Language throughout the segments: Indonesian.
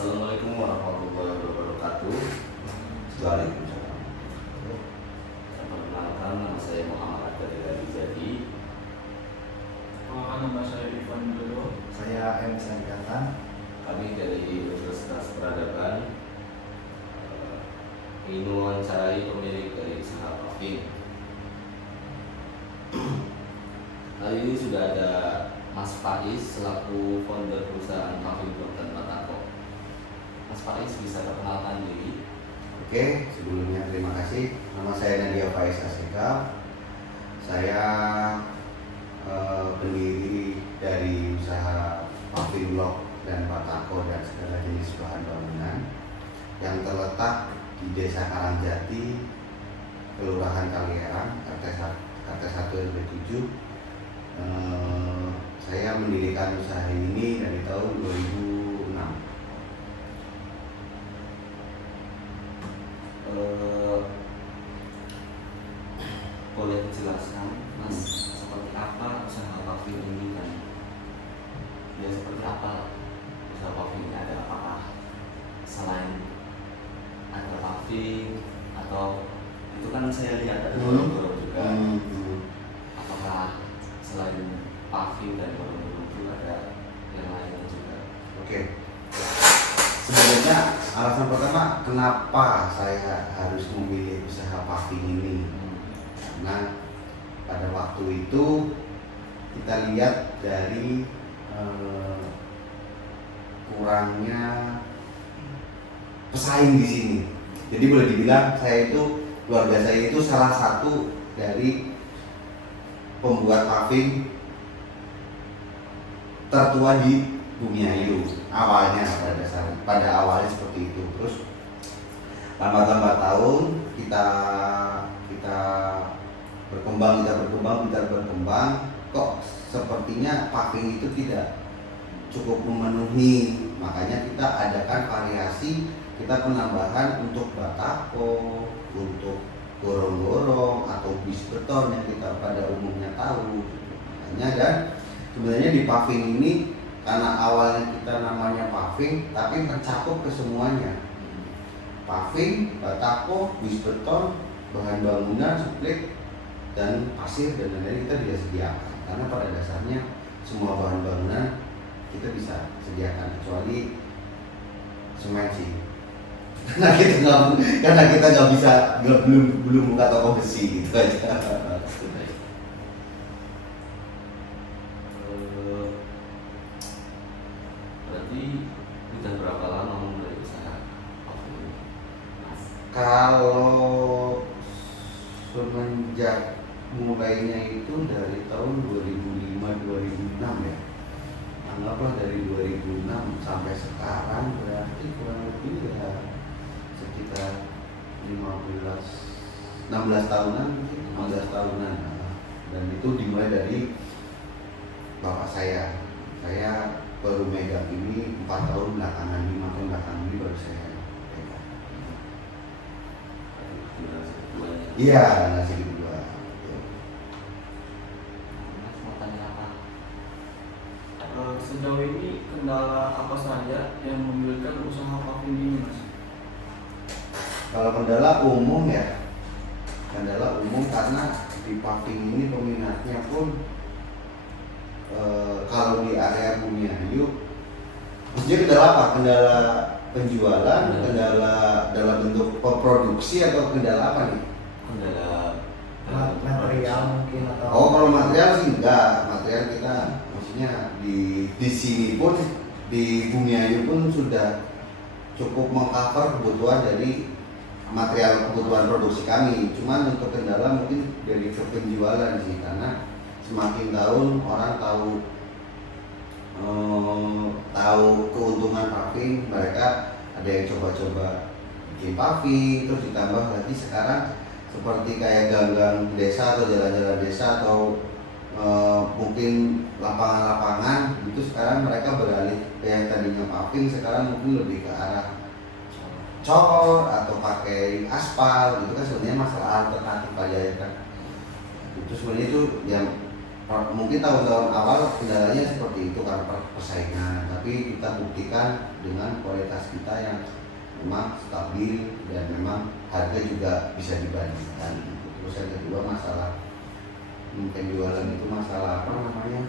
Assalamualaikum warahmatullahi wabarakatuh. Waalaikumsalam. Perkenalkan, nama saya Muhammad Abdul Jadi. Nama saya Ivan Dodo. Saya M. Sandikatan. Kami dari Universitas Peradaban ingin mewawancarai pemilik dari usaha Paving. Kali ini sudah ada Mas Faiz selaku founder perusahaan Paving dan Batako. Mas Faiz bisa perkenalkan diri? Oke, sebelumnya terima kasih. Nama saya Nadia Faiz Aseka. Saya pendiri dari usaha Paving Block dan Batako dan segala jenis bahan bangunan yang terletak di Desa Karangjati, Kelurahan Kalierang, RT 1 RW 7. Saya mendirikan usaha ini dari tahun 2006. Boleh dijelaskan, Mas, seperti apa usaha Paving ini kan? Ya seperti apa usaha Paving ini? Ada apakah selain ada Paving atau itu kan saya lihat ada gorong-gorong juga. Apakah selain Paving dan gorong-gorong itu ada yang lainnya juga? Oke. Sebenarnya alasan pertama kenapa saya harus memilih usaha Paving ini, karena pada waktu itu kita lihat dari kurangnya pesaing di sini. Jadi boleh dibilang keluarga saya itu salah satu dari pembuat paving tertua di Bumiayu awalnya, pada awalnya seperti itu. Terus lambat tahun kita berkembang, kok sepertinya paving itu tidak cukup memenuhi, makanya kita adakan variasi, kita penambahan untuk batako, untuk gorong-gorong atau bis beton yang kita pada umumnya tahu. Makanya dan sebenarnya di paving ini karena awalnya kita namanya paving tapi mencakup ke semuanya. Paving, batako, bis beton, bahan bangunan, split dan pasir dan lain-lain kita bisa sediakan. Karena pada dasarnya semua bahan bangunan kita bisa sediakan kecuali semen sih. Karena kita nggak bisa, belum buka toko besi gitu aja. Berarti udah berapa lama mulai usaha Paving ini, Mas? Kalau semenjak mulainya itu dari tahun 2005-2006 ya, anggaplah dari 2006 sampai sekarang berarti kurang lebih ya sekitar 16 tahunan mungkin, 15 tahunan. Dan itu dimulai dari bapak saya baru megang ini 4 tahun belakangan, 5 tahun belakangan ini baru saya pegang. Iya, nasi kedua. Mas mau tanya apa? Sejauh ini kendala apa saja yang membedakan usaha paving ini, Mas? Kalau kendala umum ya, karena di paving ini peminatnya pun kalau di area Bumiayu, maksudnya kendala apa? Kendala penjualan, kendala dalam bentuk produksi atau kendala apa nih? Kendala material mungkin atau Kalau material sih enggak, material kita maksudnya di sini pun di Bumiayu pun sudah cukup mengcover kebutuhan dari material kebutuhan produksi kami. Cuman untuk kendala mungkin dari penjualan sih, karena semakin tahun orang tahu keuntungan paving, mereka ada yang coba-coba bikin paving, terus ditambah lagi sekarang seperti kayak gang-gang desa atau jalan-jalan desa atau mungkin lapangan-lapangan itu, sekarang mereka beralih yang tadinya paving sekarang mungkin lebih ke arah cor atau pakai aspal gitu kan. Sebenarnya masalah alternatif aja ya kan. Itu sebenarnya itu yang mungkin tahun-tahun awal kendalanya seperti itu karena persaingan, tapi kita buktikan dengan kualitas kita yang memang stabil dan memang harga juga bisa dibandingkan. Terus yang kedua masalah penjualan itu masalah apa namanya,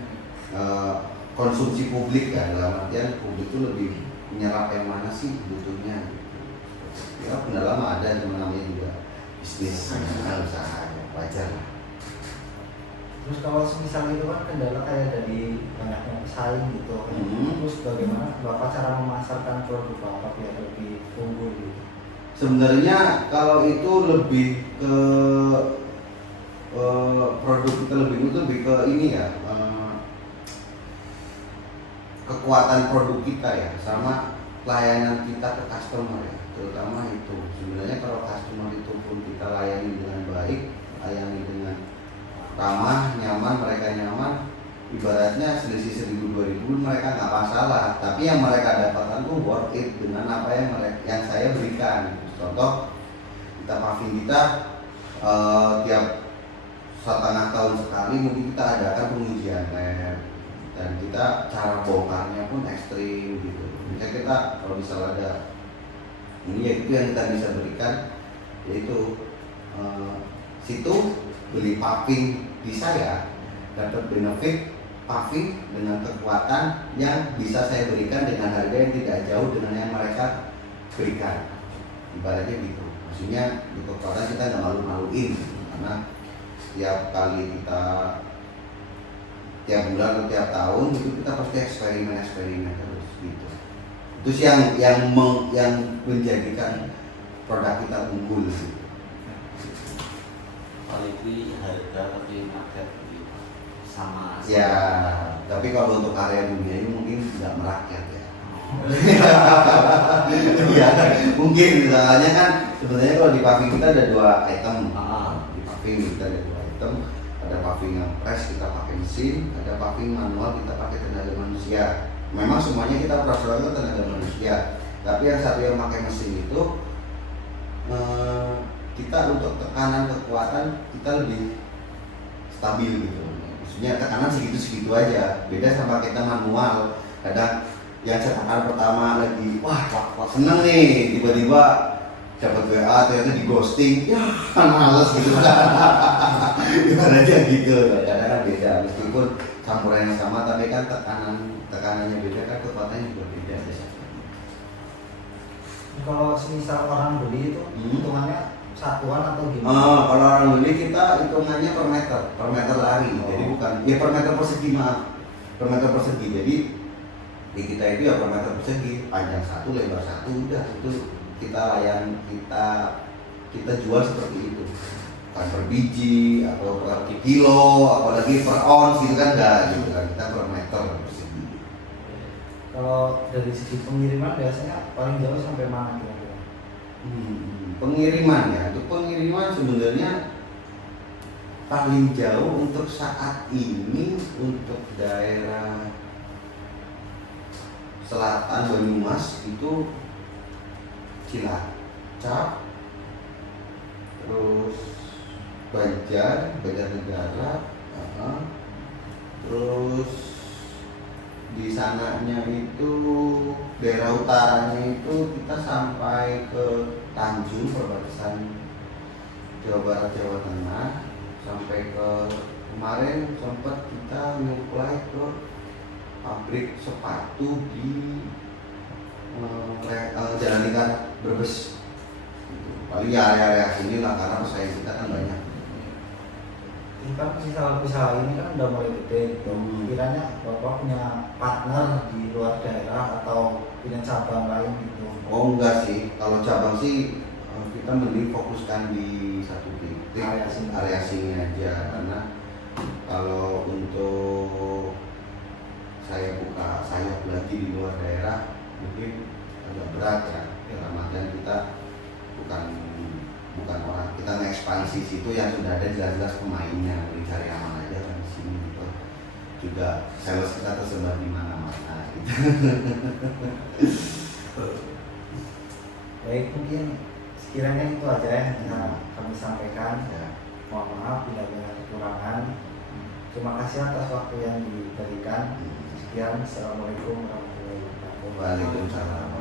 konsumsi publik ya, dalam artian publik itu lebih menyerap yang mana sih butuhnya gitu. Ya kendala mah ada, cuma namanya juga bisnis, usaha, wajar lah. Terus kalau semisal itu kan kendala kayak dari banyaknya pesaing gitu. Terus bagaimana Bapak cara memasarkan produk Bapak biar lebih unggul gitu? Sebenarnya kalau itu lebih ke produk kita lebih ke ini ya, kekuatan produk kita ya, sama pelayanan kita ke customer ya, terutama itu. Sebenarnya kalau customer itu pun kita layani dengan baik, layani dengan ramah, nyaman, mereka nyaman, ibaratnya selisih 1.000-2.000 mereka nggak masalah, tapi yang mereka dapatkan tuh worth it dengan apa yang saya berikan. Contoh, kita paving kita tiap setengah tahun sekali mungkin kita adakan pengujian lab, dan kita cara bongkarnya pun ekstrim gitu. Misalnya kita kalau misalnya ada ini ya, itu yang kita bisa berikan, yaitu situ beli paving di saya dapat benefit paving dengan kekuatan yang bisa saya berikan dengan harga yang tidak jauh dengan yang mereka berikan, ibaratnya gitu. Maksudnya di kekuatan kita nggak malu-maluin gitu. Karena tiap kali kita tiap bulan atau tiap tahun itu kita pasti eksperimen terus gitu. Itu sih yang menjadikan produk kita unggul gitu. Quality, harga, tapi market gitu. Sama Ya, tapi kalau untuk area dunia ini mungkin tidak merakyat ya. Ya, mungkin misalnya kan sebenarnya kalau di paving kita ada 2 item. Di paving kita ada 2 item. Ada paving yang press kita pakai mesin, ada paving manual kita pakai tenaga manusia. Memang semuanya kita operasional itu tenaga manusia. Tapi yang satu yang pakai mesin itu kita untuk tekanan kekuatan kita lebih stabil gitu. Maksudnya tekanan segitu aja. Beda sama kita manual. Kadang yang cetakan pertama lagi wah seneng nih, tiba-tiba dapat WA ternyata di ghosting, ya males gitu. Ibaratnya gitu. Kadang kan beda. Meskipun campuran yang sama tapi kan tekanannya beda, kan kekuatannya juga beda. Kalau semisal orang beli itu hitungannya satuan atau gimana? Kalau orang beli kita hitungannya per meter lari. Jadi bukan ya per meter persegi, maaf, per meter persegi. Jadi di kita itu ya per meter persegi, panjang 1, lebar 1, udah itu kita kita jual seperti itu. Bukan per biji atau per kilo, apalagi per ons gitu kan enggak gitu kan, kita per meter persegi. Kalau dari segi pengiriman biasanya paling jauh sampai mana kira-kira? Pengiriman ya, untuk pengiriman sebenarnya paling jauh untuk saat ini untuk daerah selatan Banyumas itu Cilacap, terus Banjarnegara, terus di sananya itu daerah utaranya itu kita sampai ke Tanjung, perbatasan Jawa Barat Jawa Tengah, sampai ke kemarin sempat kita nyuplai ke pabrik sepatu di Jalan Lingkar Brebes. Paling ya area-area sini lah, karena pesaing kita kan banyak. Ini kan usaha ini kan udah mulai gede gitu. Kiranya Bapak punya partner di luar daerah atau punya cabang lain gitu? Oh enggak sih, kalau cabang sih kita mending fokuskan di satu titik, area sini aja. Karena kalau untuk saya buka sayap lagi di luar daerah mungkin agak berat ya. Dalam artian kita bukan orang, kita ngekspansi situ yang sudah ada jelas-jelas pemainnya, cari aman aja kan di sini gitu. Juga sales kita tersebar di mana-mana gitu. Baik, mungkin sekiranya itu aja yang bisa kami sampaikan. Ya. Mohon maaf bila ada kekurangan. Terima kasih atas waktu yang diberikan. Sekian, assalamualaikum warahmatullahi wabarakatuh. Waalaikumsalam.